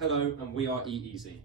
Hello, and we are EatEasy.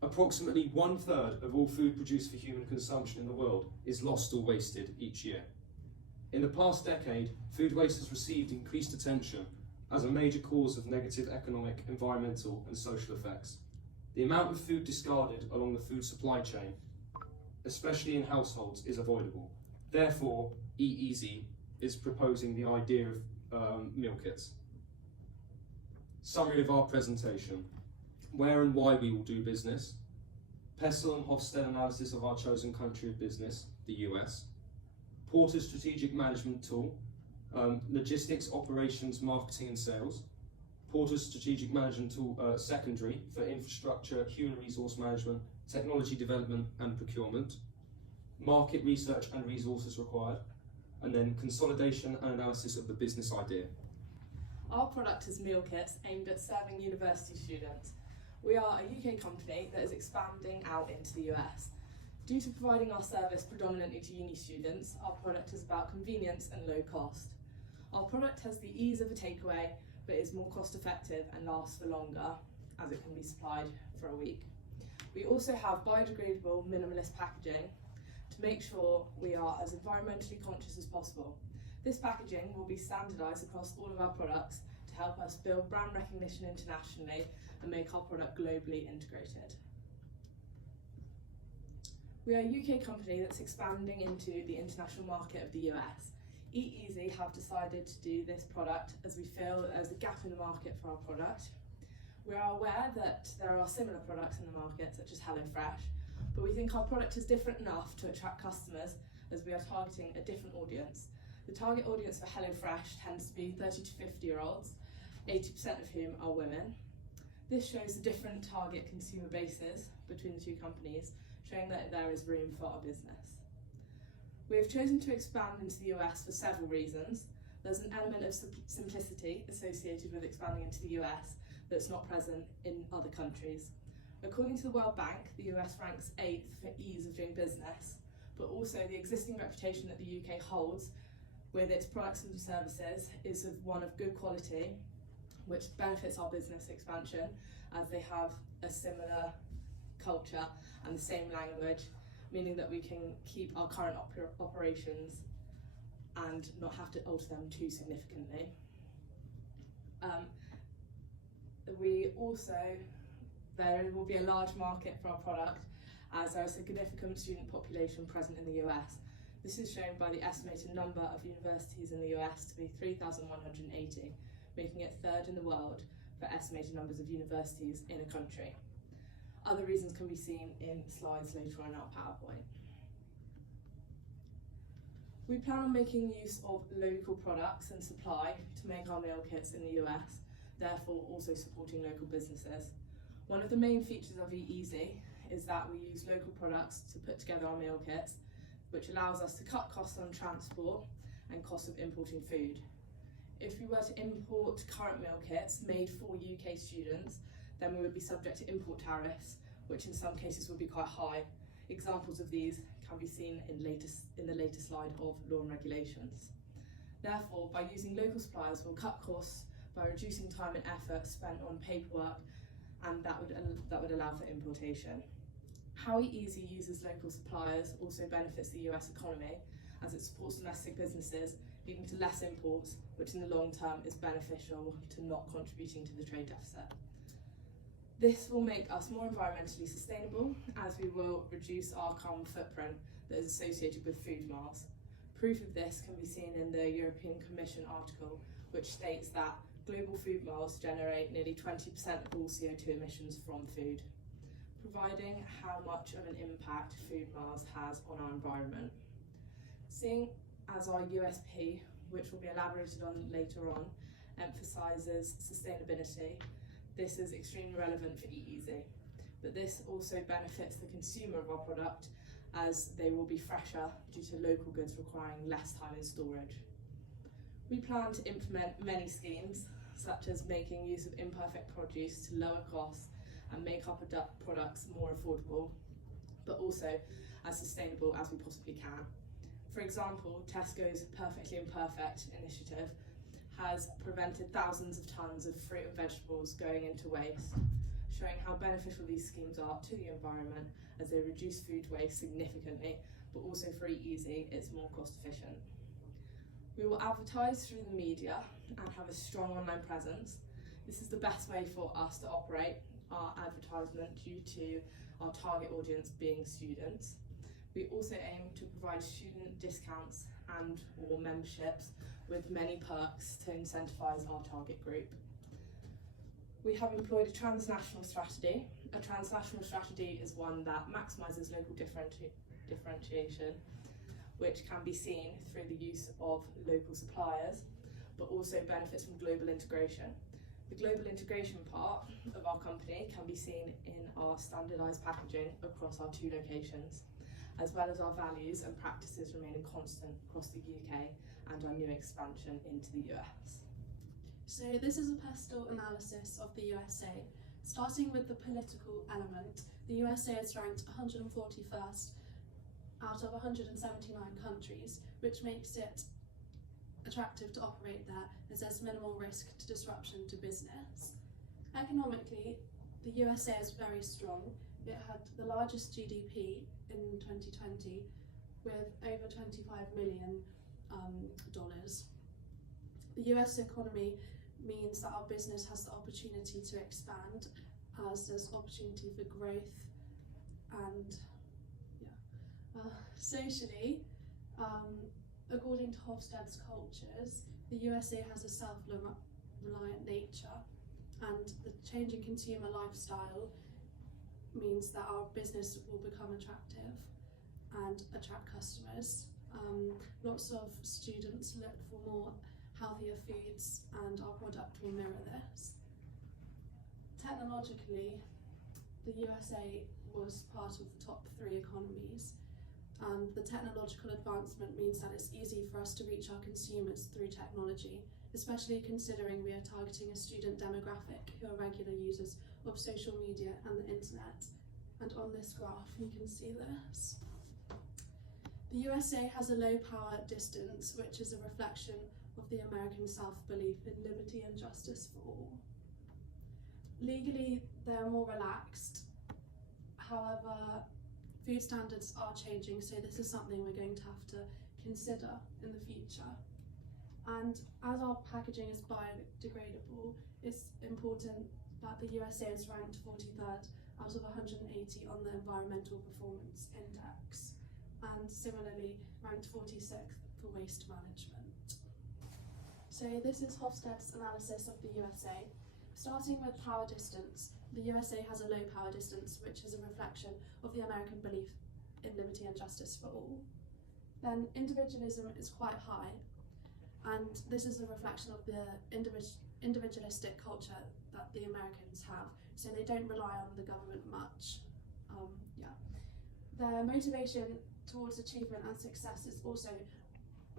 Approximately 1/3 of all food produced for human consumption in the world is lost or wasted each year. In the past decade, food waste has received increased attention as a major cause of negative economic, environmental and social effects. The amount of food discarded along the food supply chain, especially in households, is avoidable. Therefore, EatEasy is proposing the idea of meal kits. Summary of our presentation: where and why we will do business, Pestle and Hofstede analysis of our chosen country of business, the US, Porter's strategic management tool, logistics, operations, marketing and sales, Porter's strategic management tool secondary for infrastructure, human resource management, technology development and procurement, market research and resources required, and then consolidation and analysis of the business idea. Our product is meal kits aimed at serving university students. We are a UK company that is expanding out into the US. Due to providing our service predominantly to uni students, our product is about convenience and low cost. Our product has the ease of a takeaway, but is more cost effective and lasts for longer, as it can be supplied for a week. We also have biodegradable minimalist packaging to make sure we are as environmentally conscious as possible. This packaging will be standardised across all of our products to help us build brand recognition internationally and make our product globally integrated. We are a UK company that's expanding into the international market of the US. EatEasy have decided to do this product as we feel that there's a gap in the market for our product. We are aware that there are similar products in the market, such as HelloFresh, but we think our product is different enough to attract customers as we are targeting a different audience. The target audience for HelloFresh tends to be 30 to 50-year-olds, 80% of whom are women. This shows the different target consumer bases between the two companies, showing that there is room for our business. We have chosen to expand into the US for several reasons. There's an element of simplicity associated with expanding into the US that's not present in other countries. According to the World Bank, the US ranks 8th for ease of doing business, but also the existing reputation that the UK holds with its products and services is of one of good quality, which benefits our business expansion as they have a similar culture and the same language, meaning that we can keep our current operations and not have to alter them too significantly. There will be a large market for our product as there is a significant student population present in the US. This is shown by the estimated number of universities in the US to be 3,180, making it third in the world for estimated numbers of universities in a country. Other reasons can be seen in slides later on in our PowerPoint. We plan on making use of local products and supply to make our meal kits in the US, therefore also supporting local businesses. One of the main features of EatEasy is that we use local products to put together our meal kits, which allows us to cut costs on transport and costs of importing food. If we were to import current meal kits made for UK students, then we would be subject to import tariffs, which in some cases would be quite high. Examples of these can be seen in the latest slide of law and regulations. Therefore, by using local suppliers, we'll cut costs by reducing time and effort spent on paperwork, and that would allow for importation. How EatEasy uses local suppliers also benefits the US economy as it supports domestic businesses, leading to less imports, which in the long term is beneficial to not contributing to the trade deficit. This will make us more environmentally sustainable as we will reduce our carbon footprint that is associated with food miles. Proof of this can be seen in the European Commission article, which states that global food miles generate nearly 20% of all CO2 emissions from food, providing how much of an impact food miles has on our environment. Seeing as our USP, which will be elaborated on later on, emphasises sustainability, this is extremely relevant for EatEasy, but this also benefits the consumer of our product as they will be fresher due to local goods requiring less time in storage. We plan to implement many schemes, such as making use of imperfect produce to lower costs and make our products more affordable, but also as sustainable as we possibly can. For example, Tesco's Perfectly Imperfect initiative has prevented thousands of tons of fruit and vegetables going into waste, showing how beneficial these schemes are to the environment as they reduce food waste significantly, but also for EatEasy, it's more cost efficient. We will advertise through the media and have a strong online presence. This is the best way for us to operate our advertisement due to our target audience being students. We also aim to provide student discounts and or memberships with many perks to incentivise our target group. We have employed a transnational strategy. A transnational strategy is one that maximises local differentiation, which can be seen through the use of local suppliers, but also benefits from global integration. The global integration part of our company can be seen in our standardised packaging across our 2 locations, as well as our values and practices remaining constant across the UK and our new expansion into the US. So this is a pestle analysis of the USA. Starting with the political element, the USA is ranked 141st out of 179 countries, which makes it attractive to operate there as there's minimal risk to disruption to business. Economically, the USA is very strong. It had the largest GDP in 2020 with over $25 million. The US economy means that our business has the opportunity to expand as there's opportunity for growth and socially, according to Hofstede's cultures, the USA has a self-reliant nature, and the changing consumer lifestyle means that our business will become attractive and attract customers. Lots of students look for more healthier foods, and our product will mirror this. Technologically, the USA was part of the top 3 economies, and the technological advancement means that it's easy for us to reach our consumers through technology, especially considering we are targeting a student demographic who are regular users of social media and the internet. And on this graph you can see this. The USA has a low power distance, which is a reflection of the American self-belief in liberty and justice for all. Legally, they're more relaxed. However, food standards are changing, so this is something we're going to have to consider in the future. And as our packaging is biodegradable, it's important that the USA is ranked 43rd out of 180 on the Environmental Performance Index, and similarly ranked 46th for waste management. So this is Hofstede's analysis of the USA. Starting with power distance, the USA has a low power distance, which is a reflection of the American belief in liberty and justice for all. Then individualism is quite high, and this is a reflection of the individualistic culture that the Americans have, so they don't rely on the government much. Their motivation towards achievement and success is also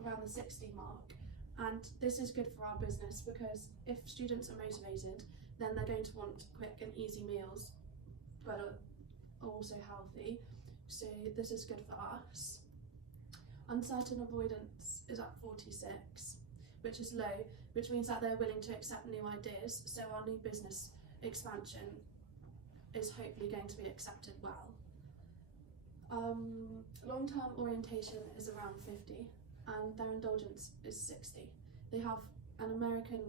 around the 60 mark, and this is good for our business because if students are motivated, then they're going to want quick and easy meals, but are also healthy, so this is good for us. Uncertain avoidance is at 46, which is low, which means that they're willing to accept new ideas, so our new business expansion is hopefully going to be accepted well. Long-term orientation is around 50, and their indulgence is 60. They have an American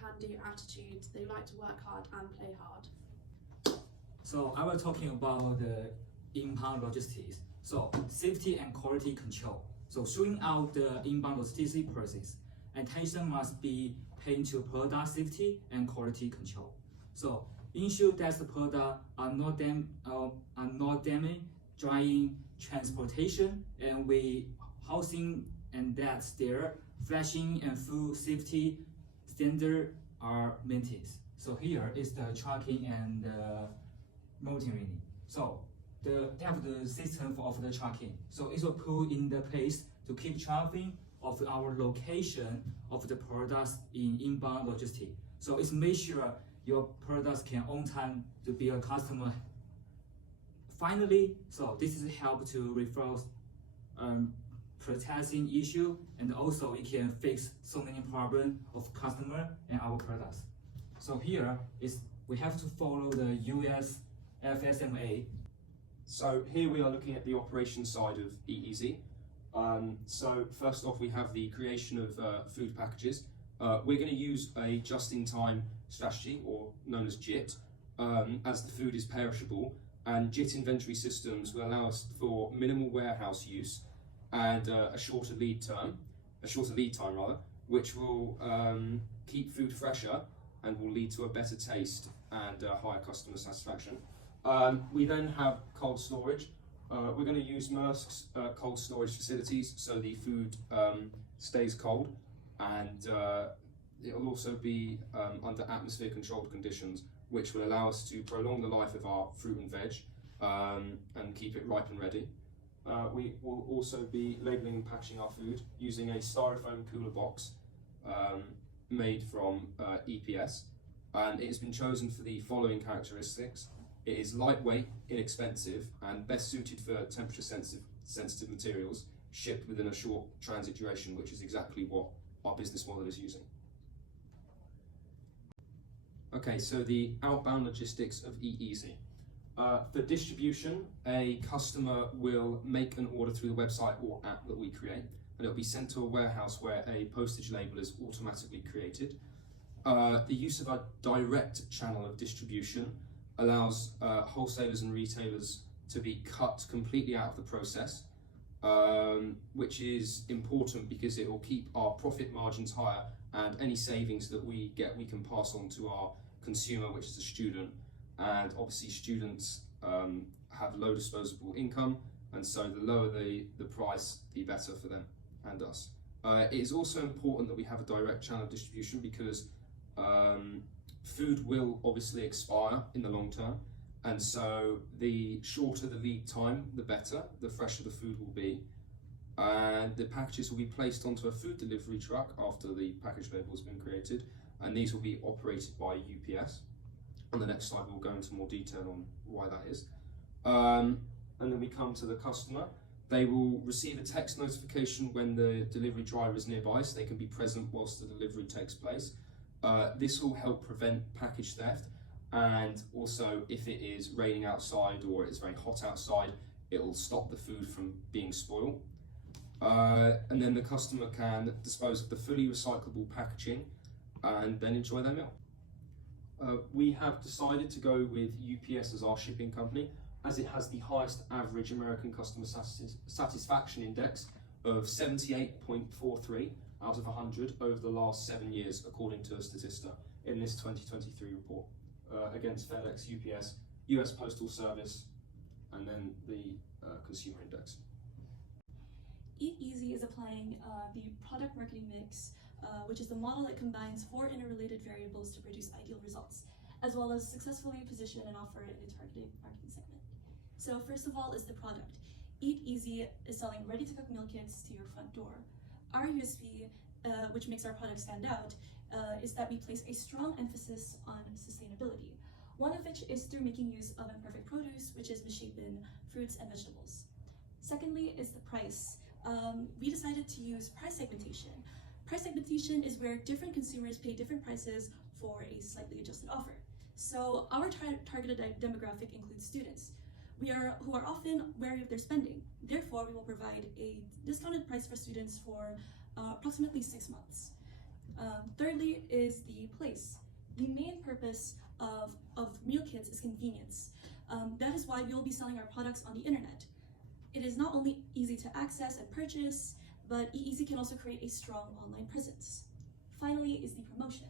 can-do attitude, they like to work hard and play hard. So I was talking about the inbound logistics. So safety and quality control. So showing out the inbound logistics process, attention must be paid to product safety and quality control. So ensure that the product are not damaged during transportation, and housing, and that their flashing and food safety standards are maintained. So here is the tracking and monitoring. So they have the system of the tracking. So it will put in the place to keep tracking of our location of the products in inbound logistics. So it's make sure your products can on time to be a customer. Finally, so this is help to refer prioritizing issue, and also it can fix so many problems of customer and our products. So here is we have to follow the US FSMA. So here we are looking at the operation side of EatEasy. So first off, we have the creation of food packages. We're going to use a just-in-time strategy, or known as JIT, as the food is perishable, and JIT inventory systems will allow us for minimal warehouse use and a shorter lead time, which will keep food fresher and will lead to a better taste and higher customer satisfaction. We then have cold storage. We're going to use Maersk's cold storage facilities so the food stays cold, and it will also be under atmosphere controlled conditions, which will allow us to prolong the life of our fruit and veg and keep it ripe and ready. We will also be labelling and packaging our food using a styrofoam cooler box made from EPS, and it has been chosen for the following characteristics. It is lightweight, inexpensive, and best suited for temperature sensitive materials, shipped within a short transit duration, which is exactly what our business model is using. Okay, so the outbound logistics of EatEasy. For distribution, a customer will make an order through the website or app that we create, and it will be sent to a warehouse where a postage label is automatically created. The use of a direct channel of distribution allows wholesalers and retailers to be cut completely out of the process, which is important because it will keep our profit margins higher, and any savings that we get we can pass on to our consumer, which is a student. And obviously students have low disposable income, and so the lower the price, the better for them and us. It is also important that we have a direct channel of distribution because food will obviously expire in the long term, and so the shorter the lead time, the better, the fresher the food will be. And the packages will be placed onto a food delivery truck after the package label has been created, and these will be operated by UPS. On the next slide we'll go into more detail on why that is. And then we come to the customer. They will receive a text notification when the delivery driver is nearby, so they can be present whilst the delivery takes place. This will help prevent package theft, and also if it is raining outside or it's very hot outside, it will stop the food from being spoiled. And then the customer can dispose of the fully recyclable packaging and then enjoy their meal. We have decided to go with UPS as our shipping company, as it has the highest average American customer satisfaction index of 78.43 out of 100 over the last 7 years, according to Statista in this 2023 report, against FedEx, UPS, US Postal Service, and then the consumer index. EatEasy is applying the product marketing mix, which is the model that combines 4 interrelated variables to produce ideal results, as well as successfully position an offer in a targeted marketing segment. So first of all is the product. EatEasy is selling ready-to-cook meal kits to your front door. Our USP, which makes our product stand out, is that we place a strong emphasis on sustainability, one of which is through making use of imperfect produce, which is misshapen fruits and vegetables. Secondly is the price. We decided to use price segmentation. Price segmentation is where different consumers pay different prices for a slightly adjusted offer. So our targeted demographic includes students, who are often wary of their spending. Therefore, we will provide a discounted price for students for approximately 6 months. Thirdly is the place. The main purpose of meal kits is convenience. That is why we will be selling our products on the internet. It is not only easy to access and purchase, but EatEasy can also create a strong online presence. Finally is the promotion.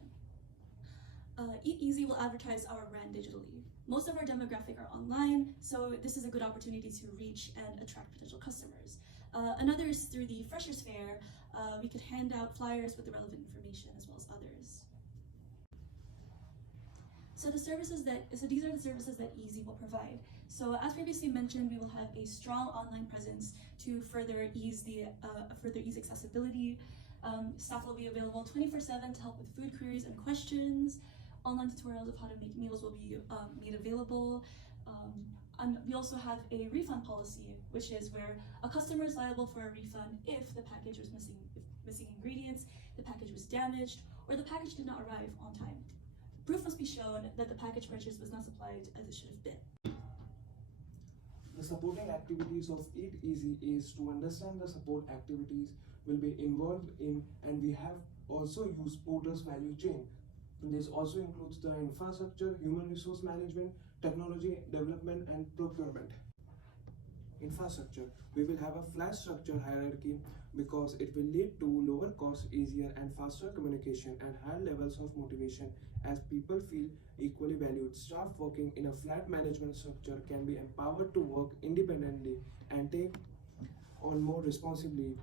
EatEasy will advertise our brand digitally. Most of our demographic are online, so this is a good opportunity to reach and attract potential customers. Another is through the Freshers Fair. We could hand out flyers with the relevant information as well as others. So these are the services that EatEasy will provide. So as previously mentioned, we will have a strong online presence to further ease accessibility. Staff will be available 24/7 to help with food queries and questions. Online tutorials of how to make meals will be made available. And we also have a refund policy, which is where a customer is liable for a refund if the package was missing ingredients, the package was damaged, or the package did not arrive on time. Proof must be shown that the package purchase was not supplied as it should have been. The supporting activities of EatEasy is to understand the support activities will be involved in, and we have also used Porter's value chain. This also includes the infrastructure, human resource management, technology development, and procurement. Infrastructure. We will have a flat structure hierarchy because it will lead to lower cost, easier and faster communication and higher levels of motivation as people feel equally valued. Staff working in a flat management structure can be empowered to work independently and take on more responsibility,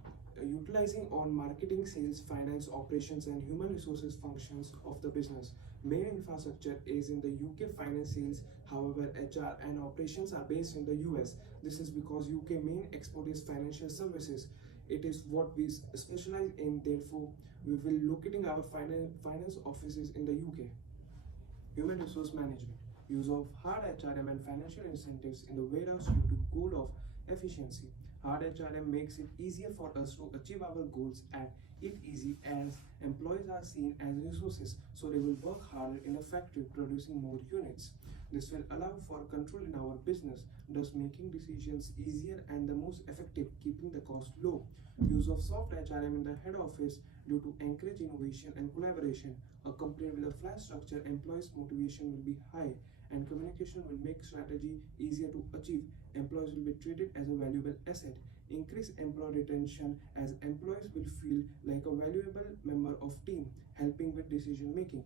utilizing on marketing, sales, finance, operations and human resources functions of the business. Main infrastructure is in the UK finance sales, however HR and operations are based in the US. This is because UK main export is financial services. It is what we specialize in, therefore we will locating our finance offices in the UK. Human resource management. Use of hard HRM and financial incentives in the warehouse due to goal of efficiency. Hard HRM makes it easier for us to achieve our goals at EatEasy as employees are seen as resources, so they will work harder in a factory producing more units. This will allow for control in our business, thus making decisions easier and the most effective, keeping the cost low. Use of soft HRM in the head office due to encourage innovation and collaboration. A company with a flat structure, employees' motivation will be high and communication will make strategy easier to achieve. Employees will be treated as a valuable asset. Increase employee retention as employees will feel like a valuable member of team, helping with decision making.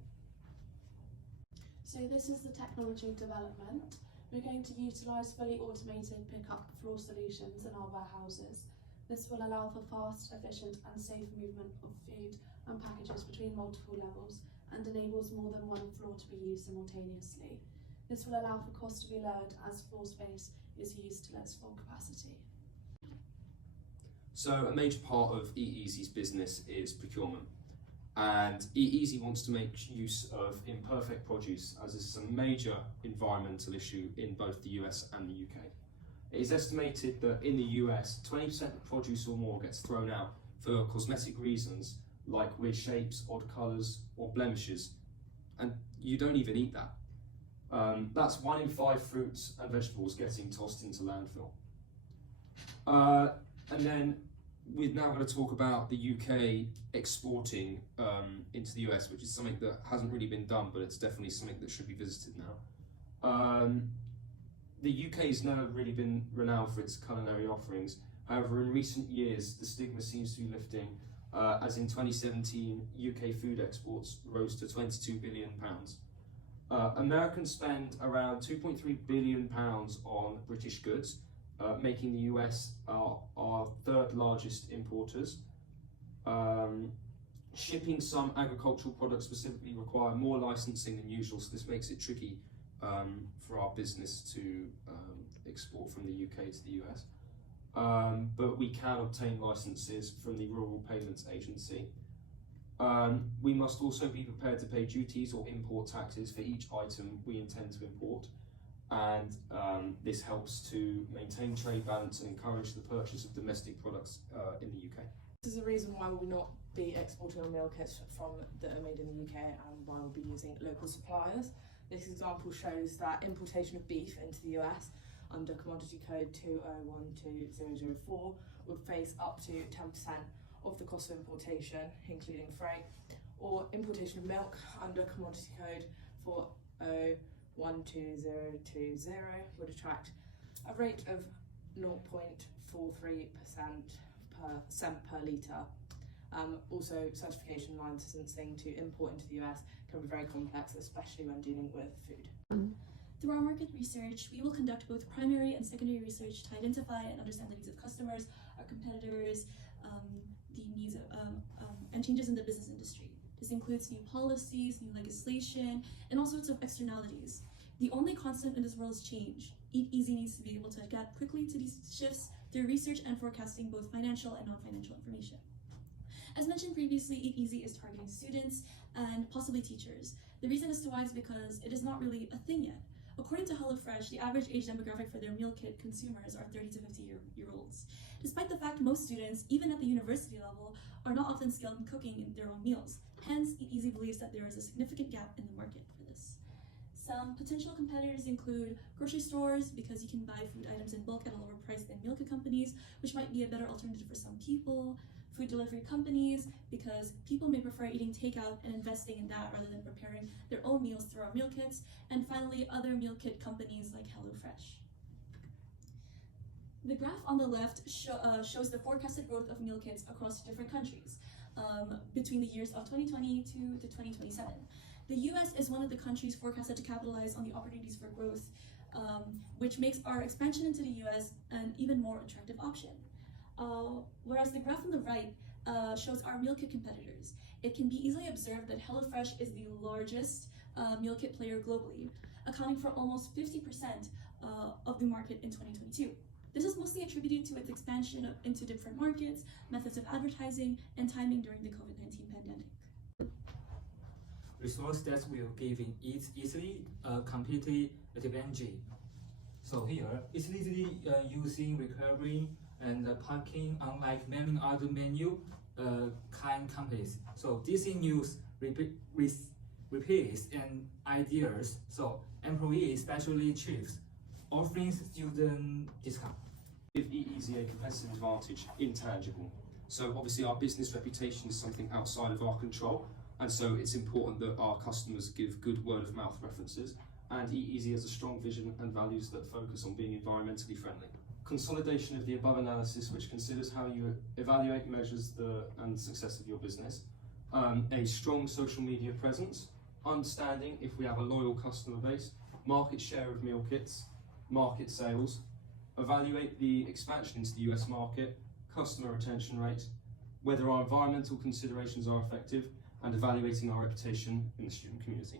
So this is the technology development. We're going to utilise fully automated pick-up floor solutions in our warehouses. This will allow for fast, efficient and safe movement of food and packages between multiple levels and enables more than one floor to be used simultaneously. This will allow for cost to be lowered as floor space is used to its full capacity. So a major part of EatEasy's business is procurement. And EatEasy wants to make use of imperfect produce as this is a major environmental issue in both the US and the UK. It is estimated that in the US, 20% of produce or more gets thrown out for cosmetic reasons like weird shapes, odd colours or blemishes, and you don't even eat that. That's 1 in 5 fruits and vegetables getting tossed into landfill. And then we're now going to talk about the UK exporting into the US, which is something that hasn't really been done, but it's definitely something that should be visited now. The UK has never really been renowned for its culinary offerings. However, in recent years, the stigma seems to be lifting, as in 2017, UK food exports rose to £22 billion. Americans spend around £2.3 billion on British goods, making the US our 3rd largest importers. Shipping some agricultural products specifically require more licensing than usual, so this makes it tricky for our business to export from the UK to the US. But we can obtain licenses from the Rural Payments Agency. We must also be prepared to pay duties or import taxes for each item we intend to import, and this helps to maintain trade balance and encourage the purchase of domestic products in the UK. This is the reason why we will not be exporting our meal kits that are made in the UK and why we'll be using local suppliers. This example shows that importation of beef into the US under commodity code 2012004 would face up to 10% of the cost of importation, including freight, or importation of milk under commodity code 401220 would attract a rate of 0.43% per litre. Also, certification licensing to import into the US can be very complex, especially when dealing with food. Through our market research, we will conduct both primary and secondary research to identify and understand the needs of customers, our competitors, the needs of, and changes in the business industry. This includes new policies, new legislation, and all sorts of externalities. The only constant in this world is change. EatEasy needs to be able to adapt quickly to these shifts through research and forecasting both financial and non-financial information. As mentioned previously, EatEasy is targeting students and possibly teachers. The reason as to why is because it is not really a thing yet. According to HelloFresh, the average age demographic for their meal kit consumers are 30 to 50-year-olds. Despite the fact most students, even at the university level, are not often skilled in cooking their own meals. Hence, EatEasy believes that there is a significant gap in the market for this. Some potential competitors include grocery stores, because you can buy food items in bulk at a lower price than meal kit companies, which might be a better alternative for some people. Food delivery companies, because people may prefer eating takeout and investing in that rather than preparing their own meals through our meal kits. And finally, other meal kit companies like HelloFresh. The graph on the left shows the forecasted growth of meal kits across different countries between the years of 2022 to 2027. The US is one of the countries forecasted to capitalize on the opportunities for growth, which makes our expansion into the US an even more attractive option. Whereas the graph on the right shows our meal kit competitors. It can be easily observed that HelloFresh is the largest meal kit player globally, accounting for almost 50% of the market in 2022. This is mostly attributed to its expansion into different markets, methods of advertising, and timing during the COVID-19 pandemic. Resource that will give EatEasy a competitive advantage. So here, it's easily using recurring and parking, unlike many other menu kind companies. So this use repeats and ideas. So employees, especially chiefs, offering student discount. Give EatEasy a competitive advantage, intangible. So obviously our business reputation is something outside of our control, and so it's important that our customers give good word of mouth references, and EatEasy has a strong vision and values that focus on being environmentally friendly. Consolidation of the above analysis, which considers how you evaluate, measures and success of your business, a strong social media presence, understanding if we have a loyal customer base, market share of meal kits, market sales, evaluate the expansion into the US market, customer retention rate, whether our environmental considerations are effective, and evaluating our reputation in the student community.